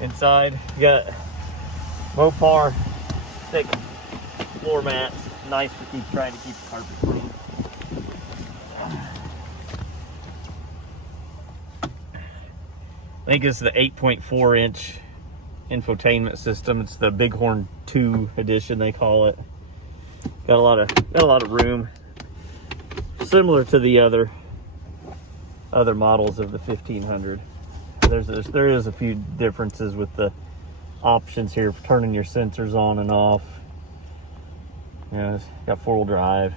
Inside, you got Mopar thick floor mats. Nice for trying to keep the carpet clean. I think it's the 8.4 inch infotainment system. It's the Bighorn 2 edition, they call it. Got a lot of room, similar to the other models of the 1500. There is a few differences with the options here for turning your sensors on and off. You know, it's got 4-wheel drive,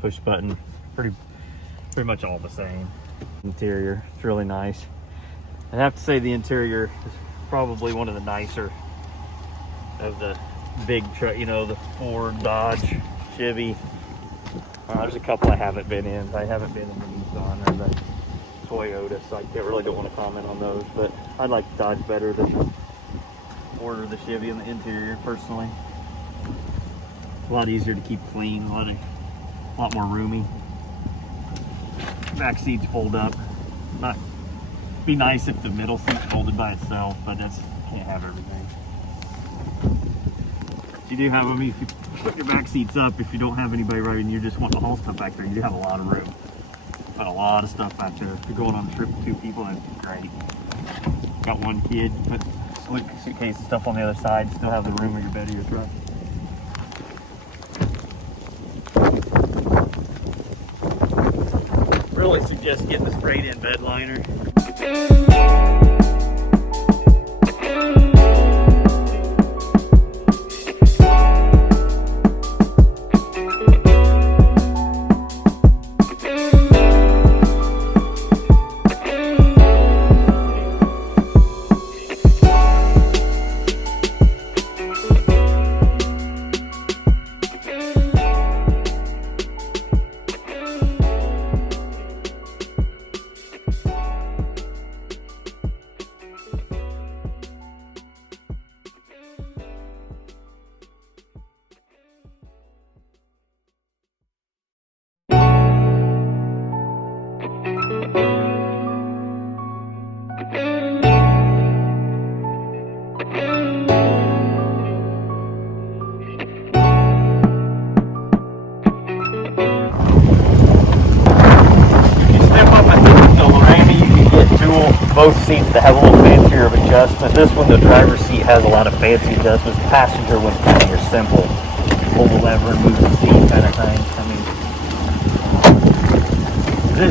push button, pretty much all the same. Interior, it's really nice. I have to say the interior is probably one of the nicer of the big truck, you know, the Ford, Dodge, Chevy. There's a couple I haven't been in. I haven't been in the Nissan or the Toyota, so I really don't want to comment on those, but I like the Dodge better than the Ford or the Chevy in the interior, personally. A lot easier to keep clean, a lot more roomy. Back seats fold up. Be nice if the middle seat's folded by itself, but can't have everything. You do have, I mean, if you put your back seats up, if you don't have anybody right and you just want to haul stuff back there, you do have a lot of room. Put a lot of stuff back there. If you're going on a trip with 2 people, that's great. Got 1 kid, put suitcase and stuff on the other side, still have the room in your bed of your truck. Really suggest getting the sprayed in bed liner. Both seats that have a little fancier of adjustment. This one, the driver's seat, has a lot of fancy adjustments. The passenger one's kind of your simple, pull the lever and move the seat kind of thing. I mean,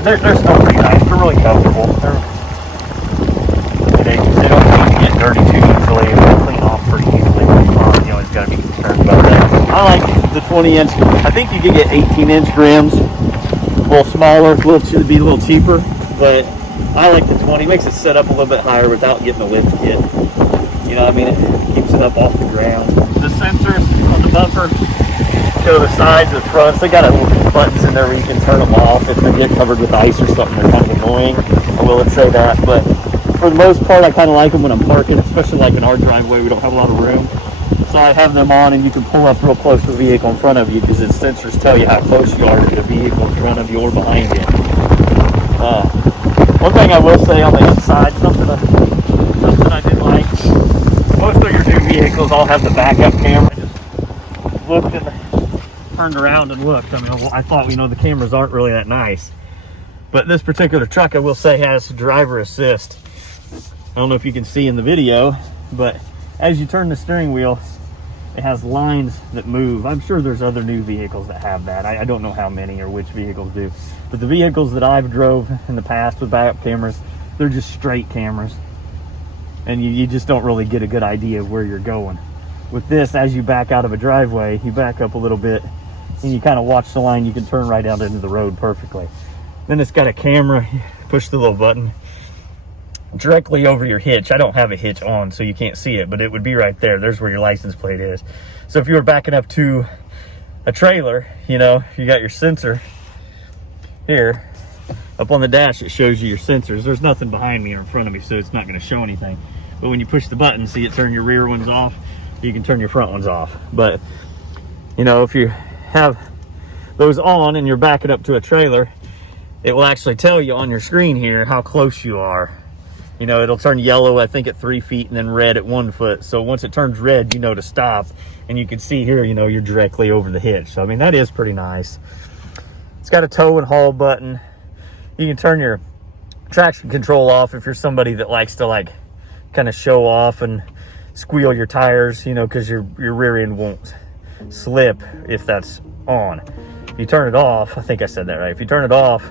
they're still pretty nice. They're really comfortable. They don't seem to get dirty too easily. They clean off pretty easily. You always got to be concerned about that. I like the 20-inch. I think you could get 18-inch rims, a little smaller, it'd be a little cheaper, but I like the 20. Makes it set up a little bit higher without getting a lift kit. You know what I mean? It keeps it up off the ground. The sensors on the bumper show the sides, the fronts. They got little buttons in there where you can turn them off if they get covered with ice or something. They're kind of annoying. I will say that, but for the most part, I kind of like them when I'm parking, especially like in our driveway. We don't have a lot of room, so I have them on, and you can pull up real close to the vehicle in front of you because its sensors tell you how close you are to the vehicle in front of you or behind you. One thing I will say on the inside, something I did like, most of your new vehicles all have the backup camera. I just looked and turned around and looked. I mean, I thought, you know, the cameras aren't really that nice. But this particular truck, I will say, has driver assist. I don't know if you can see in the video, but as you turn the steering wheel, it has lines that move. I'm sure there's other new vehicles that have that. I don't know how many or which vehicles do. But the vehicles that I've drove in the past with backup cameras, they're just straight cameras. And you just don't really get a good idea of where you're going. With this, as you back out of a driveway, you back up a little bit and you kind of watch the line. You can turn right out into the road perfectly. Then it's got a camera. You push the little button directly over your hitch. I don't have a hitch on, so you can't see it, but it would be right there. There's where your license plate is. So if you were backing up to a trailer, you know, you got your sensor here up on the dash. It shows you your sensors. There's nothing behind me or in front of me, so it's not going to show anything. But when you push the button, see it turn your rear ones off, you can turn your front ones off. But you know, if you have those on and you're backing up to a trailer, it will actually tell you on your screen here how close you are. You know, it'll turn yellow, I think, at 3 feet and then red at 1 foot. So once it turns red, you know to stop. And you can see here, you know, you're directly over the hitch. So, I mean, that is pretty nice. It's got a tow and haul button. You can turn your traction control off if you're somebody that likes to, like, kind of show off and squeal your tires, you know, because your rear end won't slip if that's on. If you turn it off, I think I said that right. If you turn it off,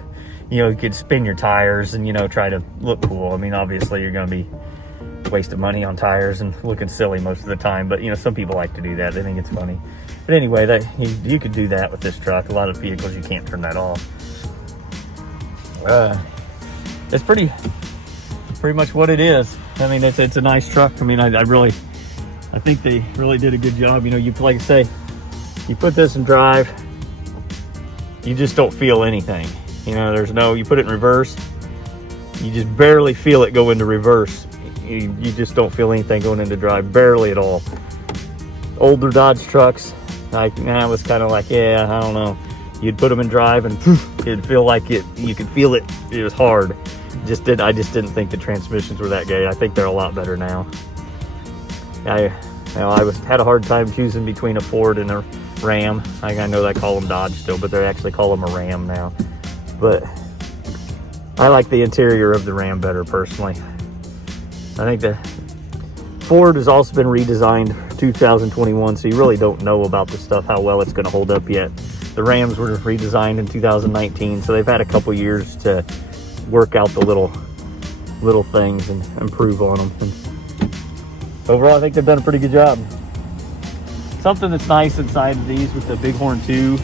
you know, you could spin your tires and, you know, try to look cool. I mean, obviously you're going to be wasting money on tires and looking silly most of the time, but, you know, some people like to do that. They think it's funny. But anyway, you could do that with this truck. A lot of vehicles, you can't turn that off. It's pretty much what it is. I mean, it's a nice truck. I mean, I think they really did a good job. You know, you, like I say, you put this in drive, you just don't feel anything. You know, you put it in reverse, you just barely feel it go into reverse. You just don't feel anything going into drive, barely at all. Older Dodge trucks, I was kind of like, yeah, I don't know. You'd put them in drive and it'd feel like you could feel it. It was hard. I just didn't think the transmissions were that good. I think they're a lot better now. I had a hard time choosing between a Ford and a Ram. I know they call them Dodge still, but they actually call them a Ram now. But I like the interior of the Ram better personally. I think the Ford has also been redesigned for 2021, so you really don't know about the stuff, how well it's going to hold up yet. The Rams were redesigned in 2019, so they've had a couple years to work out the little things and improve on them. And overall, I think they've done a pretty good job. Something that's nice inside of these with the Bighorn 2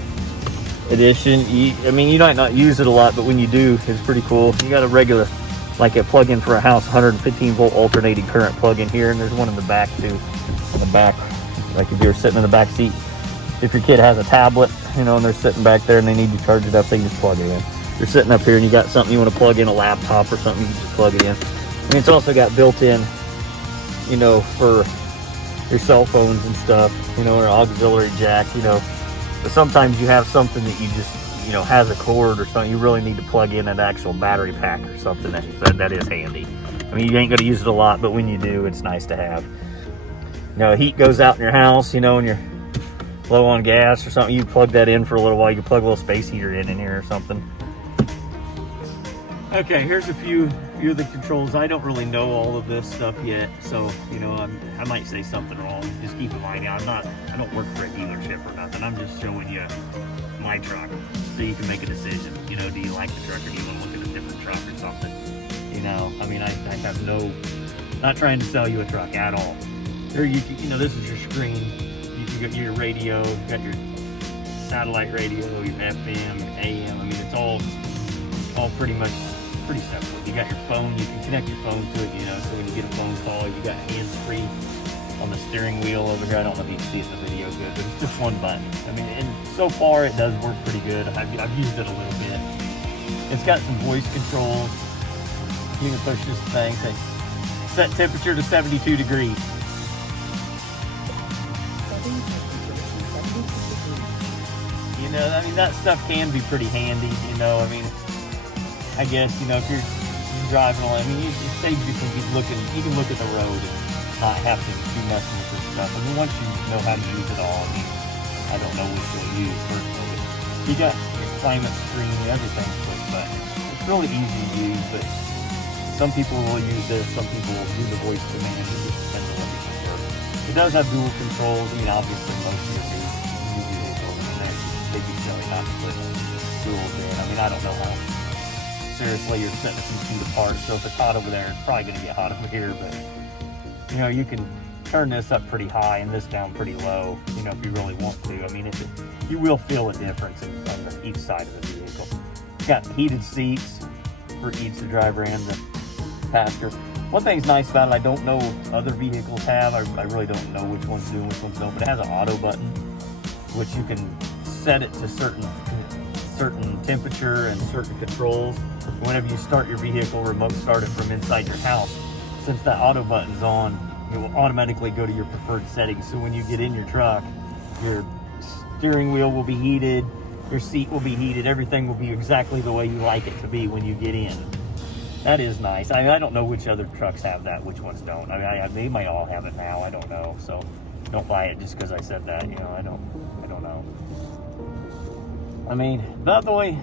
edition, I mean, you might not use it a lot, but when you do, it's pretty cool. You got a regular, like a plug-in for a house, 115 volt alternating current plug-in here, and there's one in the back too. On the back, like if you're sitting in the back seat, if your kid has a tablet, you know, and they're sitting back there and they need to charge it up, they can just plug it in. You're sitting up here and you got something you want to plug in, a laptop or something, you can just plug it in. And it's also got built-in, you know, for your cell phones and stuff, you know, or auxiliary jack, you know. But sometimes you have something that you just, you know, has a cord or something, you really need to plug in an actual battery pack or something. That is handy. I mean, you ain't going to use it a lot, but when you do, it's nice to have. You know, heat goes out in your house, you know, and you're low on gas or something, you plug that in for a little while. You can plug a little space heater in here or something. Okay, here's a few of the controls. I don't really know all of this stuff yet, so, you know, I might say something wrong. Just keep in mind, I don't work for a dealership or nothing. I'm just showing you my truck so you can make a decision. You know, do you like the truck or do you want to look at a different truck or something? You know, I mean, I have not trying to sell you a truck at all. Here, you know, this is your screen. You can get your radio, you got your satellite radio, your FM, AM. I mean, it's all pretty simple. You got your phone, you can connect your phone to it, you know, so when you get a phone call, you got hands-free on the steering wheel over here. I don't know if you can see it in the video good, but it's just one button. I mean, and so far it does work pretty good. I've used it a little bit. It's got some voice controls. You can push this thing, say, set temperature to 72 degrees. You know, I mean, that stuff can be pretty handy, you know, I mean, I guess, you know, if you're driving along, I mean, it saves you from you can look at the road and not have to be messing with this stuff. I mean, once you know how to use it all, I mean, I don't know which you'll use personally. You got your climate screen, everything quick button. It's really easy to use, but some people will use this, some people will do the voice command. It just depends on what you prefer. It does have dual controls. I mean, obviously, most of your vehicles, I mean, they'd be silly not to put duals in. I mean, I don't know how seriously you're setting a few feet apart, so if it's hot over there, it's probably going to get hot over here, but you know, you can turn this up pretty high and this down pretty low, you know, if you really want to. I mean, you will feel a difference on each side of the vehicle. It's got heated seats for each the driver and the passenger. One thing's nice about it, I don't know other vehicles have, I really don't know which ones do and which ones don't, but it has an auto button, which you can set it to certain temperature and certain controls. Whenever you start your vehicle, remote start it from inside your house. Since that auto button's on, it will automatically go to your preferred settings. So when you get in your truck, your steering wheel will be heated, your seat will be heated, everything will be exactly the way you like it to be when you get in. That is nice. I mean, I don't know which other trucks have that, which ones don't. I mean, they might all have it now. I don't know. So don't buy it just because I said that. You know, I don't know. I mean, the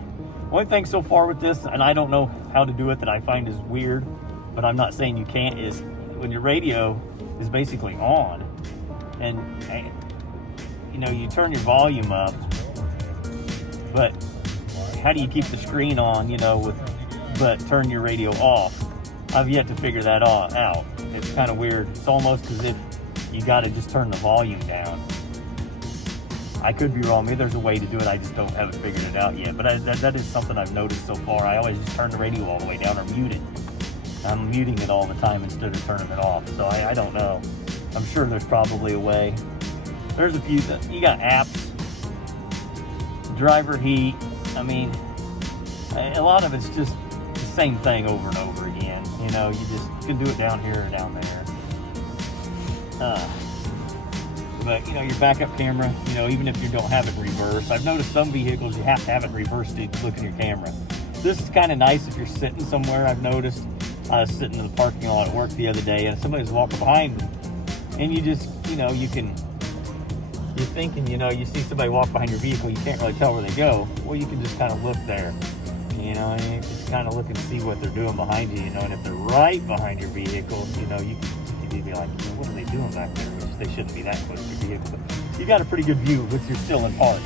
only thing so far with this, and I don't know how to do it that I find is weird, but I'm not saying you can't, is when your radio is basically on, and you know, you turn your volume up, but how do you keep the screen on, you know, but turn your radio off? I've yet to figure that out. It's kind of weird. It's almost as if you got to just turn the volume down. I could be wrong. Maybe there's a way to do it. I just haven't figured it out yet. But that is something I've noticed so far. I always just turn the radio all the way down or mute it. I'm muting it all the time instead of turning it off. So I don't know. I'm sure there's probably a way. There's a few that you got apps, driver heat. I mean, a lot of it's just the same thing over and over again. You know, you can do it down here or down there. But, you know, your backup camera, you know, even if you don't have it reversed, I've noticed some vehicles you have to have it reversed to look in your camera. This is kind of nice if you're sitting somewhere. I've noticed I was sitting in the parking lot at work the other day and somebody's walking behind me, and you just, you know, you're thinking, you know, you see somebody walk behind your vehicle, you can't really tell where they go. Well, you can just kind of look there, you know, and you just kind of look and see what they're doing behind you, you know, and if they're right behind your vehicle, you know, you can be like, you know, what are they doing back there? They shouldn't be that close to your vehicle. But you got a pretty good view if you're still in park.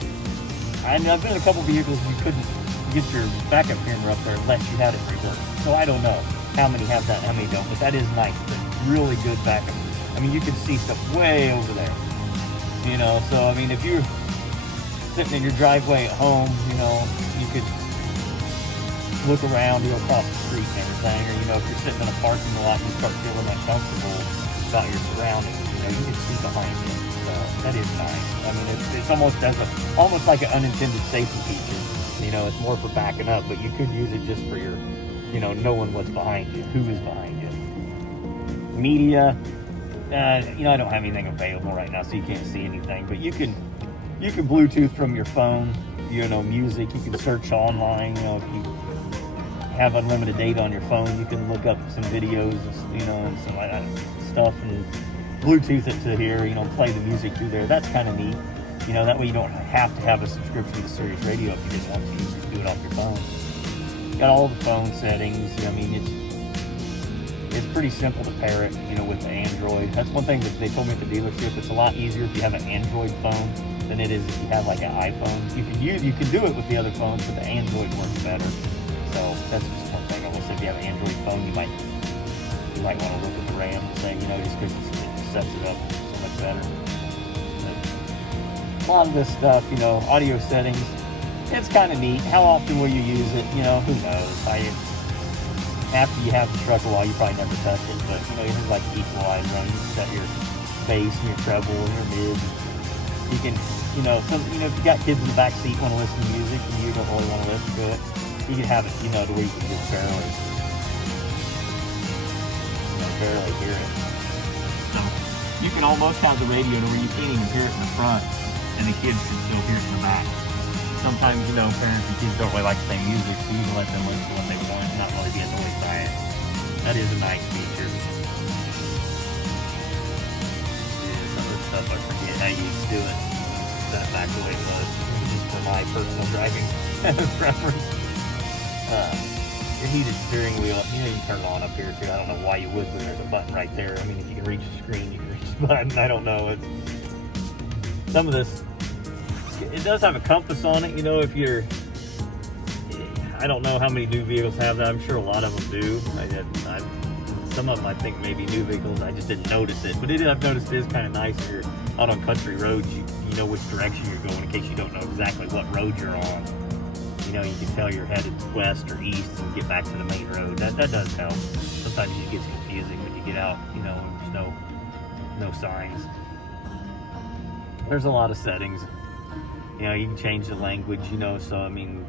I've been in a couple vehicles you couldn't get your backup camera up there unless you had it reversed. So I don't know how many have that and how many don't, but that is nice. It's really good backup. I mean, you can see stuff way over there. You know, so I mean, if you're sitting in your driveway at home, you know, you could look around, you know, across the street and everything, or, you know, if you're sitting in a parking lot and you start feeling uncomfortable about your surroundings, you know, you can see behind you. So that is nice. I mean, it's almost like an unintended safety feature. You know, it's more for backing up, but you could use it just for your, you know, knowing what's behind you, who is behind you. Media, you know, I don't have anything available right now, so you can't see anything, but you can Bluetooth from your phone, you know, music. You can search online, you know, if you have unlimited data on your phone, you can look up some videos, you know, and some stuff, and Bluetooth it to here, you know, play the music through there. That's kind of neat. You know, that way you don't have to have a subscription to Sirius Radio if you just want to. You just do it off your phone. Got all the phone settings. I mean, it's pretty simple to pair it, you know, with the Android. That's one thing that they told me at the dealership. It's a lot easier if you have an Android phone than it is if you have like an iPhone. You can do it with the other phones, but the Android works better. So that's just one thing. I will say, if you have an Android phone, you might want to look at the RAM and say, you know, just because it sets it up so much better. But a lot of this stuff, you know, audio settings, it's kind of neat. How often will you use it? You know, who knows? After you have the truck a while, you probably never touch it. But, you know, you have like equalizer on. You can set your bass and your treble and your mid. You can, you know, if you got kids in the back seat want to listen to music and you don't really want to listen to it, you can have it, you know, to where you can just barely hear it. So you can almost have the radio to where you can't even hear it in the front, and the kids can still hear it in the back. Sometimes, you know, parents and kids don't really like the same music, so you can let them listen to what they want and not really be annoyed by it. That is a nice feature. Yeah, some of the stuff I forget how you used to do it. Set it back the way it was, just for my personal driving preference. Your heated steering wheel, you know, you can turn it on up here too. I don't know why you would, but there's a button right there. I mean, if you can reach the screen, you can reach the button. I don't know. Some of this, it does have a compass on it, you know, if you're, I don't know how many new vehicles have that. I'm sure a lot of them do. Some of them I think maybe new vehicles, I just didn't notice it. But I've noticed it is kind of nice if you're out on country roads, you know which direction you're going in case you don't know exactly what road you're on. You know, you can tell you're headed west or east and get back to the main road. That does help. Sometimes it gets confusing when you get out, you know, and there's no signs. There's a lot of settings. You know, you can change the language, you know, so I mean,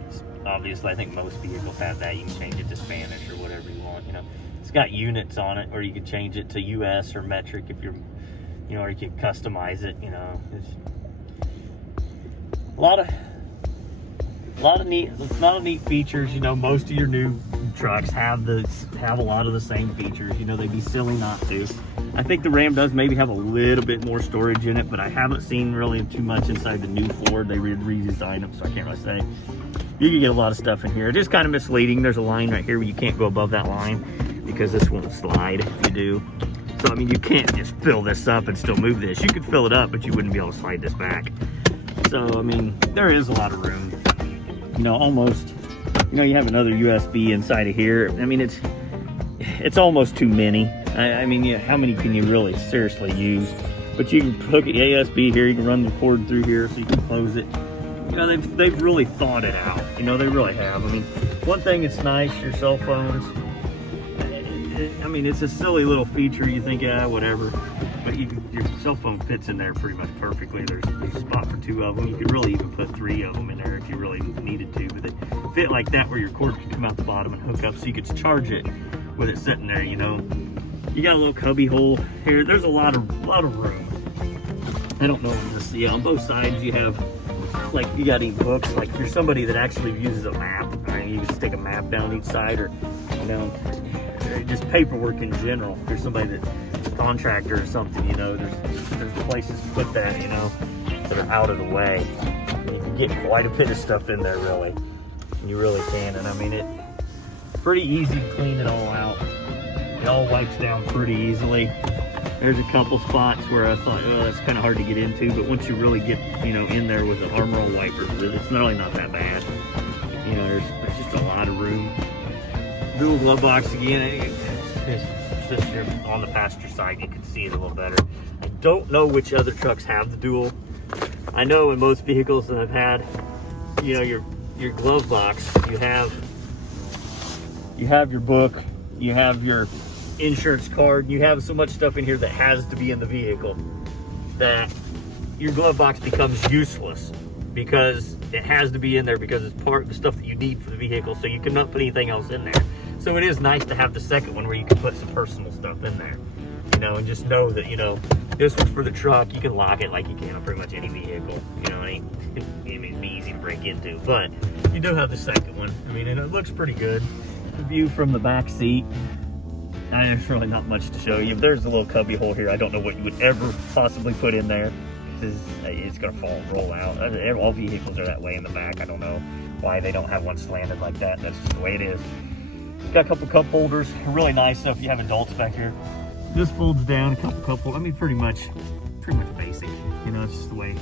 obviously I think most vehicles have that. You can change it to Spanish or whatever you want, you know. It's got units on it, or you can change it to US or metric if you're, you know, or you can customize it, you know. It's a lot of neat features, you know. Most of your new trucks have a lot of the same features. You know, they'd be silly not to. I think the Ram does maybe have a little bit more storage in it, but I haven't seen really too much inside the new Ford. They redesigned them, so I can't really say. You can get a lot of stuff in here. It is kind of misleading. There's a line right here where you can't go above that line because this won't slide if you do. So, I mean, you can't just fill this up and still move this. You could fill it up, but you wouldn't be able to slide this back. So, I mean, there is a lot of room. You know, almost, you know, you have another USB inside of here. I mean, it's almost too many. I mean, yeah, how many can you really seriously use? But you can hook it USB here. You can run the cord through here so you can close it. You know, they've really thought it out. You know, they really have. I mean, one thing that's nice, your cell phones. I mean, it's a silly little feature. You think, yeah, whatever. But your cell phone fits in there pretty much perfectly. There's a spot for 2 of them. You could really even put 3 of them in there if you really needed to. But they fit like that where your cord can come out the bottom and hook up so you could charge it with it sitting there, you know. You got a little cubby hole here. There's a lot of room. I don't know what to see. On both sides you have, like, you got any books. Like, if you're somebody that actually uses a map, I mean, you can stick a map down each side, or, you know, just paperwork in general. If you're somebody that's a contractor or something, you know, there's places to put that, you know, that are out of the way. You can get quite a bit of stuff in there, really. You really can. And I mean, it's pretty easy to clean it all out. It all wipes down pretty easily. There's a couple spots where I thought, oh, that's kind of hard to get into, but once you really get, you know, in there with the arm roll wiper, it's really not that bad. You know, there's just a lot of room. Dual glove box again. It's here on the passenger side, you can see it a little better. I don't know which other trucks have the dual. I know in most vehicles that I've had, you know, your glove box, you have your book, you have your insurance card, you have so much stuff in here that has to be in the vehicle that your glove box becomes useless because it has to be in there because it's part of the stuff that you need for the vehicle, so you cannot put anything else in there. So it is nice to have the second one where you can put some personal stuff in there, you know, and just know that, you know, this one's for the truck. You can lock it like you can on pretty much any vehicle, you know. It'd be easy to break into, but you do have the second one. I mean, and it looks pretty good. The view from the back seat, there's really not much to show you. There's a little cubby hole here. I don't know what you would ever possibly put in there because it's gonna fall and roll out. All vehicles are that way in the back. I don't know why they don't have one slanted like that. That's just the way it is. Got a couple cup holders, really nice stuff. You have adults back here. This folds down, a couple. I mean, pretty much basic. You know, it's just the way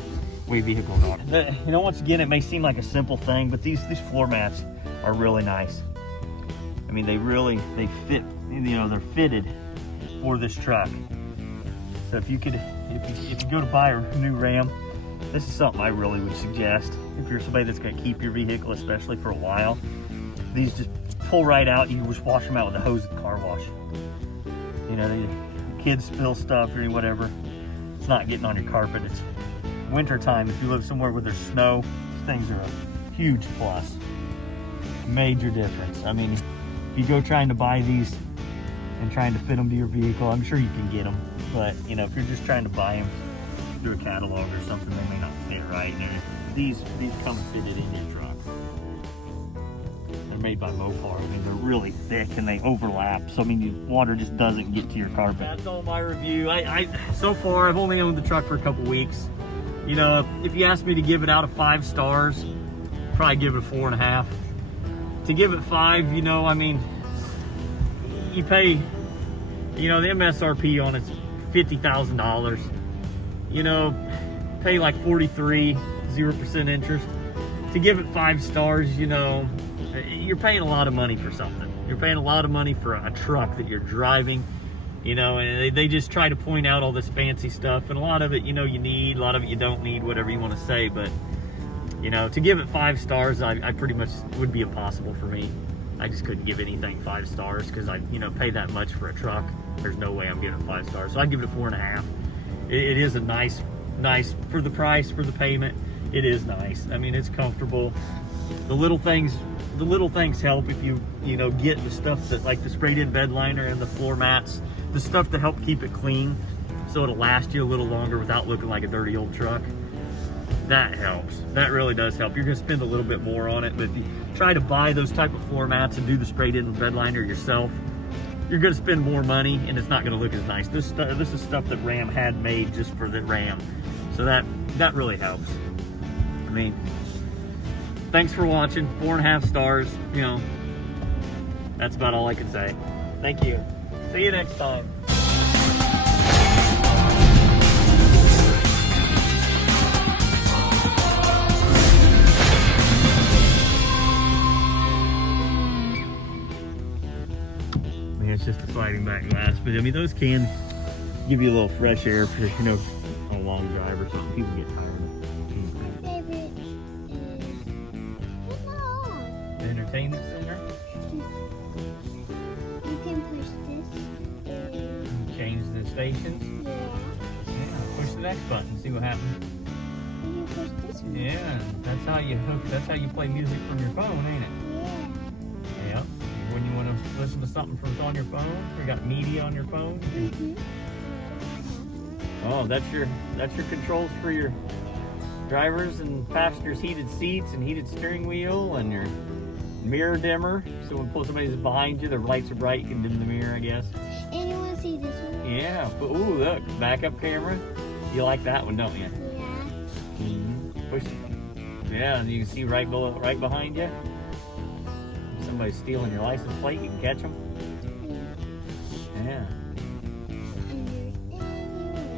vehicles are. You know, once again, it may seem like a simple thing, but these floor mats are really nice. I mean, they fit. You know, they're fitted for this truck. So if you go to buy a new Ram, this is something I really would suggest. If you're somebody that's gonna keep your vehicle, especially for a while, these just pull right out. You can just wash them out with a hose at the car wash. You know, kids spill stuff or whatever, it's not getting on your carpet. It's winter time. If you live somewhere where there's snow, these things are a huge plus. Major difference. I mean, if you go trying to buy these and trying to fit them to your vehicle, I'm sure you can get them, but you know, if you're just trying to buy them through a catalog or something, they may not fit right. And these come fitted in your truck. They're made by Mopar. I mean, they're really thick and they overlap, so I mean, water just doesn't get to your carpet. That's all my review. So far, I've only owned the truck for a couple weeks. You know, if you asked me to give it out of 5 stars, I'd probably give it a 4.5. To give it 5, you know, I mean, you pay, you know, the MSRP on it's $50,000. You know, pay like 43, 0% interest. To give it 5 stars, you know, you're paying a lot of money for something. You're paying a lot of money for a truck that you're driving, you know, and they just try to point out all this fancy stuff, and a lot of it, you know, you need, a lot of it you don't need, whatever you want to say, but you know, to give it 5 stars, I pretty much would be impossible for me. I just couldn't give anything 5 stars because I, you know, pay that much for a truck. There's no way I'm giving it 5 stars. So I'd give it a 4.5. It is a nice for the price, for the payment. It is nice. I mean, it's comfortable. The little things help if you know, get the stuff that, like the sprayed in bed liner and the floor mats, the stuff to help keep it clean so it'll last you a little longer without looking like a dirty old truck. That helps. That really does help. You're gonna spend a little bit more on it, but try to buy those type of floor mats and do the sprayed in bed liner yourself, you're gonna spend more money and it's not gonna look as nice. This is stuff that Ram had made just for the Ram. So that really helps. I mean, thanks for watching. 4.5 stars, you know, that's about all I can say. Thank you. See you next time. It's just a sliding back glass, but I mean, those can give you a little fresh air for, you know, a long drive or something. People get tired of it. My favorite is The entertainment center. You can push this. Change the stations. Yeah. Push the next button. See what happens. And you push this one. Yeah. That's how you hook. That's how you play music from your phone, ain't it? Yeah. Yeah. When you want to listen to something from on your phone, or you got media on your phone. Oh, that's your controls for your drivers and passengers' heated seats and heated steering wheel and your mirror dimmer. So when somebody's behind you, the lights are bright, you can dim the mirror, I guess. And you want to see this one? Yeah. But, ooh, look, backup camera. You like that one, don't you? Yeah. Push. Yeah, and you can see right behind you. If somebody's stealing your license plate, you can catch them. Yeah.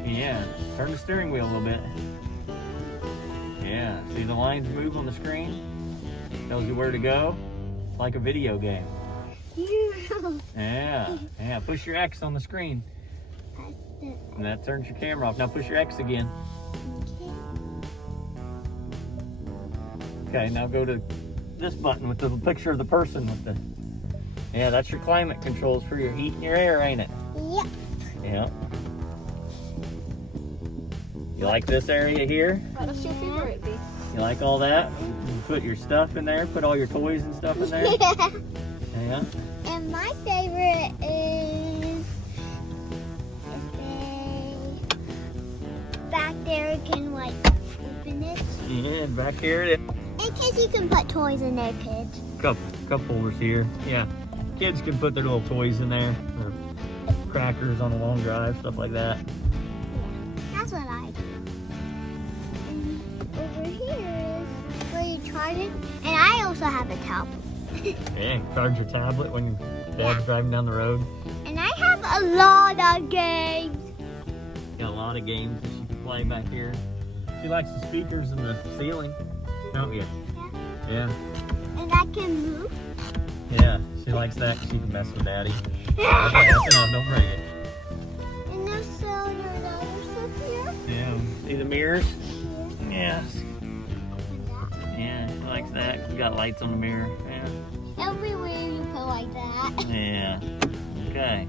Yeah. Turn the steering wheel a little bit. Yeah. See the lines move on the screen? Tells you where to go. Like a video game. Yeah. Yeah. Push your X on the screen. And that turns your camera off. Now push your X again. Okay, now go to this button with the picture of the person with the... Yeah, that's your climate controls for your heat and your air, ain't it? Yep. Yeah. You like this area here? What's your favorite, B? You like all that? You put your stuff in there, put all your toys and stuff in there? Yeah. Yeah. And my favorite is if they back there you can like open it. Yeah, back here it is. In case you can put toys in there, kids. Cup holders here. Yeah. Kids can put their little toys in there, or crackers on a long drive, stuff like that. Yeah, that's what I do. And over here is where you charge it. And I also have a tablet. Yeah, charge your tablet when Dad's driving down the road. And I have a lot of games. Got a lot of games that she can play back here. She likes the speakers in the ceiling, don't you? Yeah. Yeah. And I can move. Yeah, she likes that. She can mess with Daddy. Okay, that's enough. Don't break it. And there's there's other stuff here. Yeah. See the mirrors? Yeah. Yes. Yeah, she likes that. You got lights on the mirror. Yeah. Everywhere you put like that. Yeah. Okay.